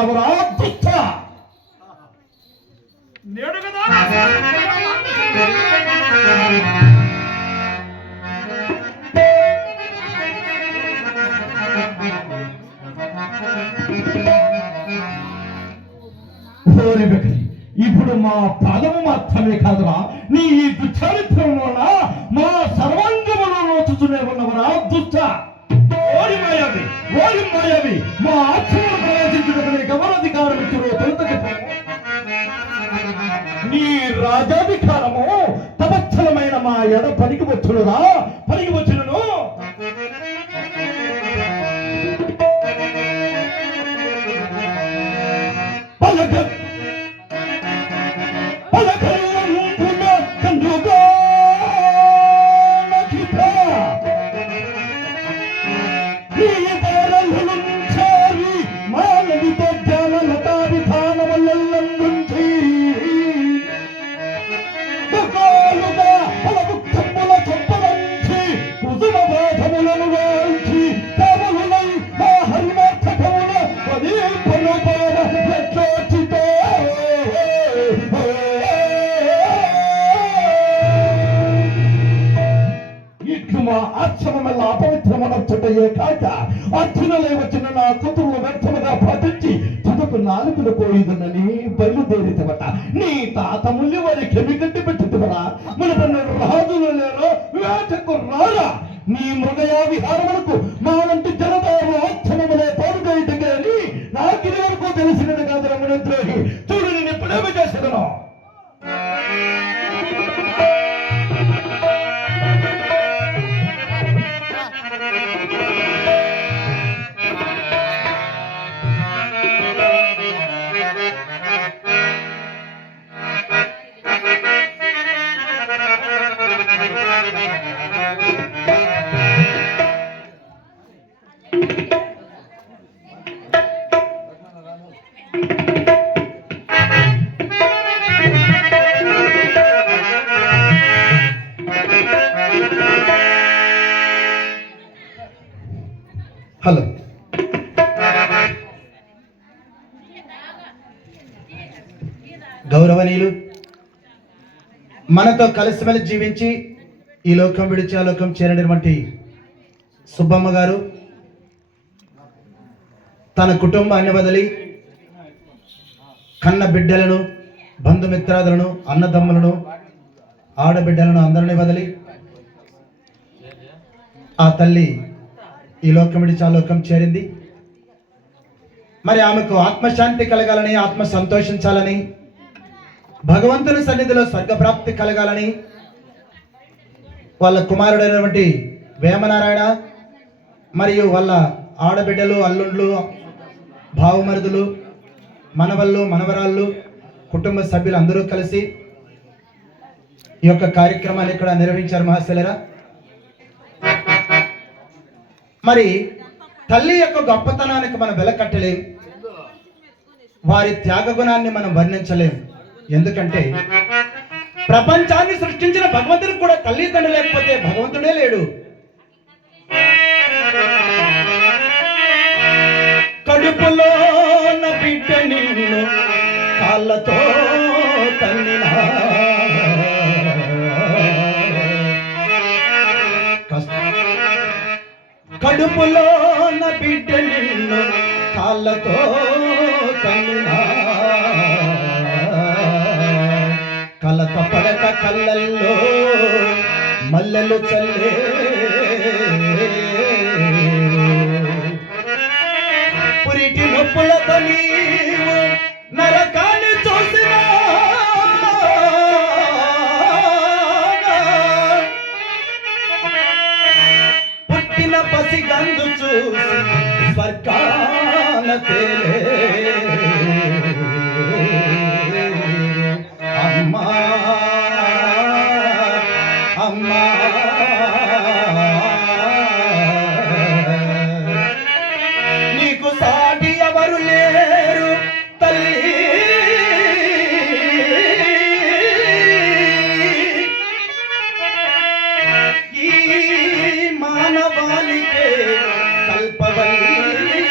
చేస్తున్నావురా దుష్ట? నేడు కదా ఇప్పుడు మా పాదము మాత్రమే కాదురా, నీ ఈ దుశ్చరిత్రం వల్ల మా సర్వాంగములను నోచుతూనే ఉన్నవరా దుష్ట. ఓరి మాయావి, ఓరి మాయావి, మా ఆత్మను ప్రవేశించుటకు గమనాధికారం ఇచ్చుడు తెలుతకి. నీ రాజాధికారము తపచ్చలమైన మా ఎడ పనికి వచ్చునురా, పనికి వచ్చును. ఆశ్రమమెల్ల అపవిత్రమనొచ్చటయే కాక అర్జునులే వచ్చిన నా కూతురు వ్యర్థముగా పఠించి చదువు నాలుగులు పోయిదునని బయలుదేరితవట. నీ తాత ముల్లి వారి కెమికట్టి పెట్టివరా, మన పన్నెండు రాజులు లేరో వేటకు రారా. నీ మృగయా విహారములకు మా వంటి జనదారు ఆశ్రమములే పాడుగైతే గాని నాకిది వరకు తెలిసినది కాదు రమణద్రోహి. చూడు నేను ఎప్పుడేమి చేసేదను. హలో, గౌరవనీయులు, మనతో కలిసిమెలిసి జీవించి ఈ లోకం విడిచి ఆ లోకం చేరినటువంటి సుబ్బమ్మ గారు తన కుటుంబాన్ని వదిలి కన్న బిడ్డలను, బంధుమిత్రాదులను, అన్నదమ్ములను, ఆడబిడ్డలను అందరినీ వదిలి ఆ తల్లి ఈ లోకం విడిచి ఆ లోకం చేరింది. మరి ఆమెకు ఆత్మశాంతి కలగాలని, ఆత్మ సంతోషించాలని, భగవంతుని సన్నిధిలో స్వర్గప్రాప్తి కలగాలని వాళ్ళ కుమారుడైనటువంటి వేమనారాయణ మరియు వాళ్ళ ఆడబిడ్డలు, అల్లుండ్లు, భావమరుదులు, మనవళ్ళు, మనవరాళ్ళు, కుటుంబ సభ్యులు అందరూ కలిసి ఈ యొక్క కార్యక్రమాన్ని ఇక్కడ నిర్వహించారు మహాశైలరా. మరి తల్లి యొక్క గొప్పతనానికి మనం వెలకట్టలేం, వారి త్యాగగుణాన్ని మనం వర్ణించలేం. ఎందుకంటే ప్రపంచాన్ని సృష్టించిన భగవంతుడికి కూడా తల్లిదండ్రులు లేకపోతే భగవంతుడే లేడు. కడుపులో బిడ్డ నిన్ను కాళ్ళతో తల్లినా కడుపులో బిడ్డ నిన్ను కాళ్ళతో తల్లినా కలత పడక కళ్ళల్లో మల్లెలు చల్లే పురిటి నొప్పులతో నీవు నరకాన్ని చూసినా పుట్టిన పసిగందు చూసి స్వర్గాన తేలే అమ్మా అమ్మా నీకు సాటి ఎవరు లేరు తల్లి. ఈ మానవాళికే కల్పవల్లి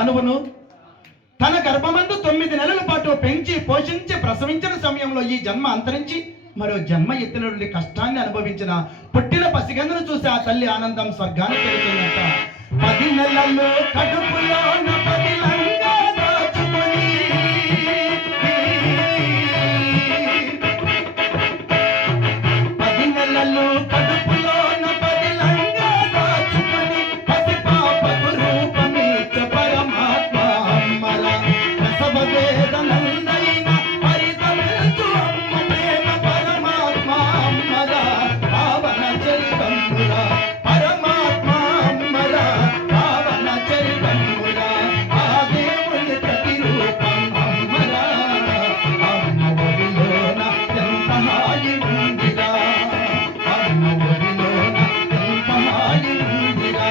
అనువును తన గర్భమందు 9 నెలల పాటు పెంచి పోషించి ప్రసవించిన సమయంలో ఈ జన్మ అంతరించి మరో జన్మ ఎత్తినటువంటి కష్టాన్ని అనుభవించిన పుట్టిన పసిగందును చూసి ఆ తల్లి ఆనందం స్వర్గానికి వెళుతుందట. 10 నెలలు కడుపులోన 10 లంగా దాచుకొని 10 నెలలు కడుపులోన 10 లంగా దాచుకొని పసిపాపకు రూపమిచ్చ పరమాత్మ అమ్మల ప్రసవ వేదనందైన పరితమించు అమ్మ ప్రేమ పరమాత్మ అమ్మల పావన చరితమ్ముల పరమాత్మ అమ్మల పావన చరితమ్ముల ఆ దేవుని ప్రతిరూపం అమ్మల అమ్మ ఒడిలోన ఎంత హాయి ఉందిరా అమ్మ ఒడిలోన ఎంత హాయి ఉందిరా.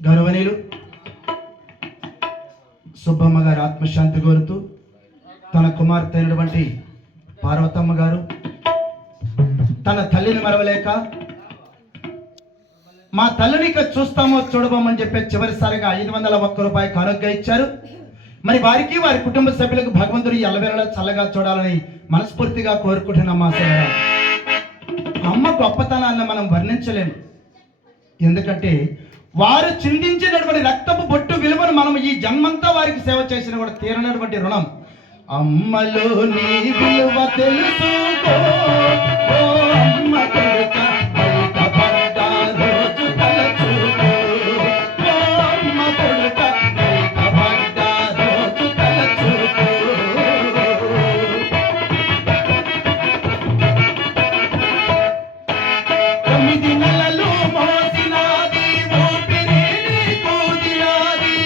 గౌరవనీయులు సుబ్బమ్మ గారు ఆత్మశాంతి కోరుతూ తన కుమార్తె అయినటువంటి పార్వతమ్మ గారు తన తల్లిని మరవలేక మా తల్లిని ఇక చూస్తామో చూడబోమని చెప్పి చివరిసారిగా 501 రూపాయలు కానుకగా ఇచ్చారు. మరి వారికి వారి కుటుంబ సభ్యులకు భగవంతుడు ఎల్లవేళలా చల్లగా చూడాలని మనస్ఫూర్తిగా కోరుకుంటున్నాం. మా సోదరా, అమ్మ గొప్పతనాన్ని మనం వర్ణించలేము. ఎందుకంటే వారు చిందించినటువంటి రక్తపు బొట్టు విలువను మనం ఈ జన్మంతా వారికి సేవ చేసిన కూడా తీరనటువంటి రుణం. అమ్మలో నీ విలువ తెలుసుకో ఓ అమ్మ కొడుక, బయటపడ్డ రోజు తలచుకో ఓ అమ్మ కొడుక, బయటపడ్డ రోజు తలచుకో. 9 నెలలు మోసినాది ఊపిరి నీకూదినాది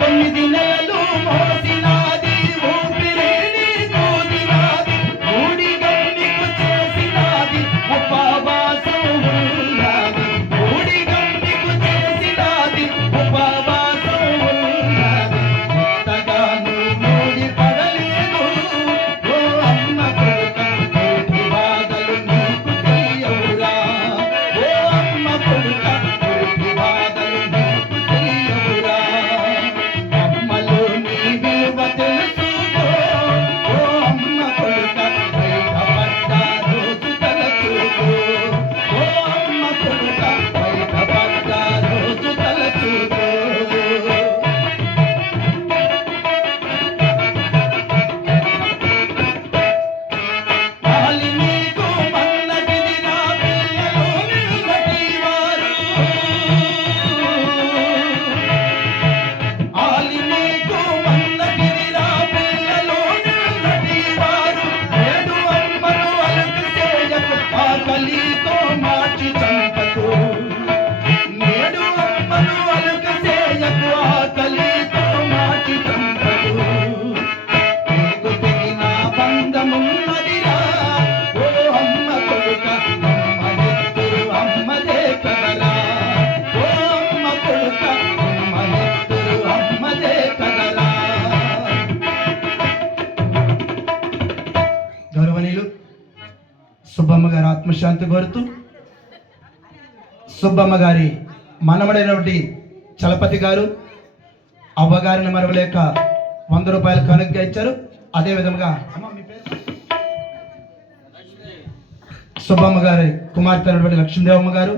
9 నెలలు మోసినాది ఊపిరి నీకూదినాది ఊడిగం నీకు చేసినాది ఉపవాసం ఉన్నది ఊడిగం నీకు చేసినాది ఉపవాసం ఉన్నది ఇంతగాను మూడి పడలేదు ఓ అమ్మ కొడుక, కోటి బాధలు నీకు తెలియవురా ఓ అమ్మ కొడుక, కోటి బాధలు నీకు తెలియవురా. అమ్మలో నీ విలువ తెలుసుకో ఓ అమ్మ కొడుక, బయటపడ్డ రోజు తలచుకో ఓ అమ్మ కొడుక, బయటపడ్డ రోజు తలచుకో. ఆలి నీకు మన్నగిదిరా పిల్లలు నిన్నటివారు ఆలి నీకు మన్నగిదిరా పిల్లలు నిన్నటివారు ఏడు అమ్మను అలుకు చేయకు ఆకలితో మార్చి చంపకు నేడు అమ్మను అలుకు చేయకు ఆకలితో మార్చి చంపకు. నీకు తెగిన బంధమున్నదిరా ఓ అమ్మ కొడుక, అమ్మ నెత్తురు అమ్మదే కదరా ఓ అమ్మ కొడుక, అమ్మ నెత్తురు అమ్మదే కదరా. గౌరవనీయులు సుబ్బమ్మ గారు ఆత్మశాంతి కోరుతూ సుబ్బమ్మ గారి మనవడైనటువంటి చలపతి గారు అవ్వగారిని మరవలేక 100 రూపాయలు కానుకగా ఇచ్చారు. అదే విధంగా సుబ్బమ్మ గారి కుమార్తె అయినటువంటి లక్ష్మీదేవమ్మ గారు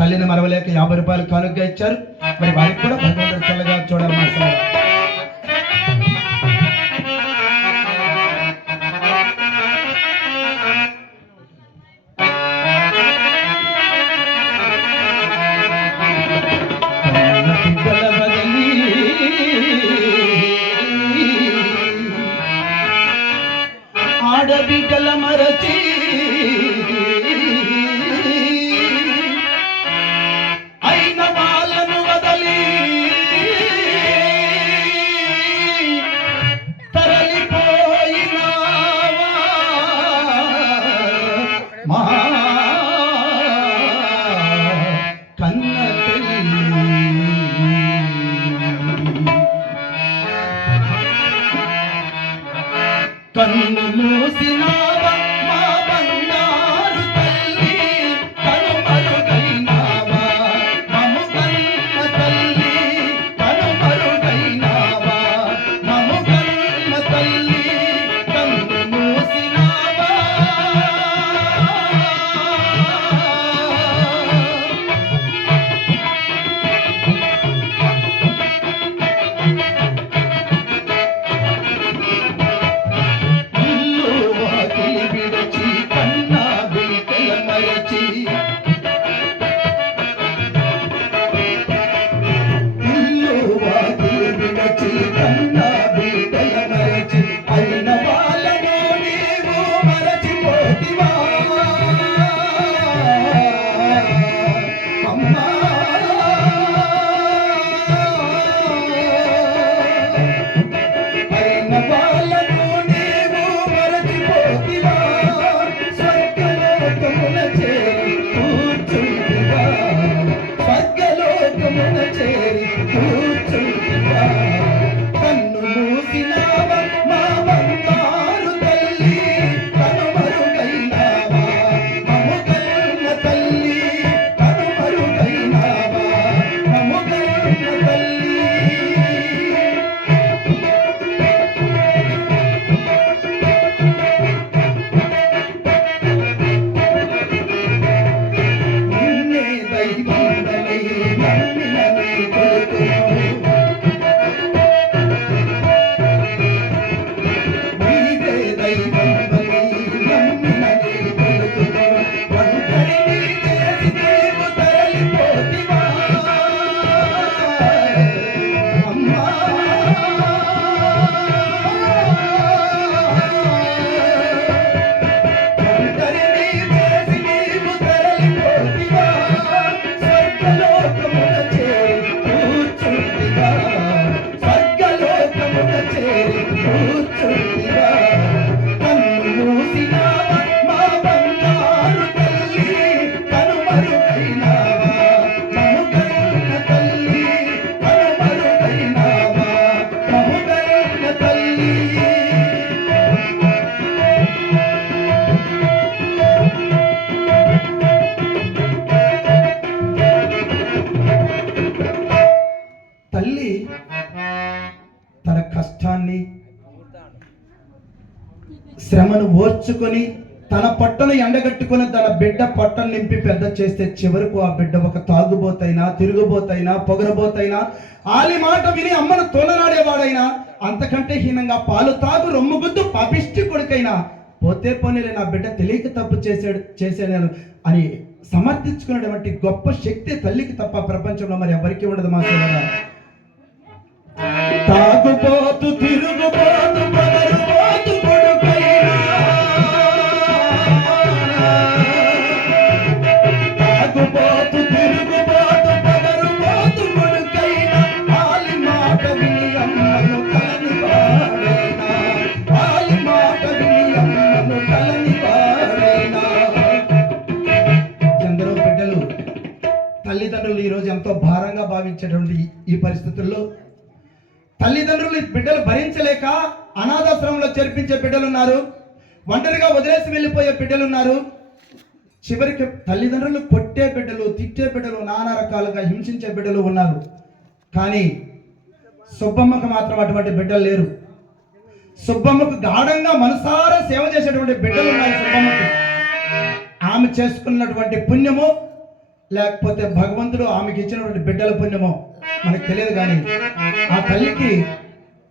తల్లిని మరవలేక 50 రూపాయలు కానుకగా ఇచ్చారు. మరి వారికి కూడా భగవంతుడు చల్లగా చూడాలి. మా సోదరా, బిడ్డల బదలి ఆడబిడ్డల మరచి అయిన వాళ్ళను వదలి శ్రమను ఓర్చుకొని తన పొట్టను ఎండగట్టుకుని తన బిడ్డ పొట్టను నింపి పెద్ద చేస్తే చివరకు ఆ బిడ్డ ఒక తాగుబోతైనా, తిరుగుబోతైనా, పొగరబోతైనా, ఆలి మాట విని అమ్మను తోలనాడేవాడైనా, అంతకంటే హీనంగా పాలు తాగు రొమ్ముగుద్దు పాపిష్టి కొడుకైనా పోతే పోనీలే నా బిడ్డ తెలియక తప్పు చేసాడు అని సమర్థించుకునేటువంటి గొప్ప శక్తి తల్లికి తప్ప ప్రపంచంలో మరి ఎవరికి ఉండదు మా సోదరా. తాగుబోతు, తిరుగుబోతు, పొగరుబోతు కొడుకైనా, తాగుబోతు, తిరుగుబోతు, పొగరుబోతు కొడుకైనా, ఆలి మాట విని అమ్మను కలనివాడైనా, ఆలి మాట విని అమ్మను కలనివాడైనా. ఎందరో బిడ్డలు తల్లిదండ్రులు ఈరోజు ఎంతో భారంగా భావించేటువంటి ఈ పరిస్థితుల్లో తల్లిదండ్రులు బిడ్డలు భరించలేక అనాథాశ్రమంలో చేర్పించే బిడ్డలు ఉన్నారు, ఒంటరిగా వదిలేసి వెళ్ళిపోయే బిడ్డలు ఉన్నారు, చివరికి తల్లిదండ్రులు కొట్టే బిడ్డలు, తిట్టే బిడ్డలు, నానా రకాలుగా హింసించే బిడ్డలు ఉన్నారు. కానీ సుబ్బమ్మకు మాత్రం అటువంటి బిడ్డలు లేరు. సుబ్బమ్మకు గాఢంగా మనసారా సేవ చేసేటువంటి బిడ్డలు ఉన్నాయి సుబ్బమ్మకి. ఆమె చేసుకున్నటువంటి పుణ్యమో లేకపోతే భగవంతుడు ఆమెకి ఇచ్చినటువంటి బిడ్డల పుణ్యమో మనకు తెలియదు. కానీ ఆ తల్లికి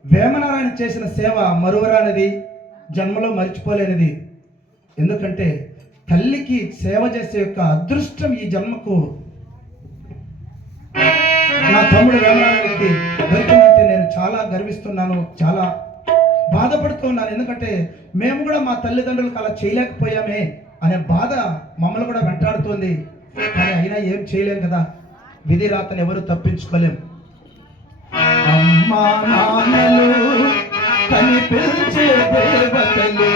వేమనారాయణ చేసిన సేవ మరువరానిది, జన్మలో మర్చిపోలేనిది. ఎందుకంటే తల్లికి సేవ చేసే యొక్క అదృష్టం ఈ జన్మకు నా తమ్ముడు వేమనారాయణకి దొరికిందంటే నేను చాలా గర్విస్తున్నాను, చాలా బాధపడుతున్నాను. ఎందుకంటే మేము కూడా మా తల్లిదండ్రులకు అలా చేయలేకపోయామే అనే బాధ మమ్మల్ని కూడా వెంటాడుతోంది. కానీ అయినా ఏం చేయలేం కదా, విధి రాతను ఎవరు తప్పించుకోలేం. అమ్మా నాన్నలు కనిపించే దేవతలు,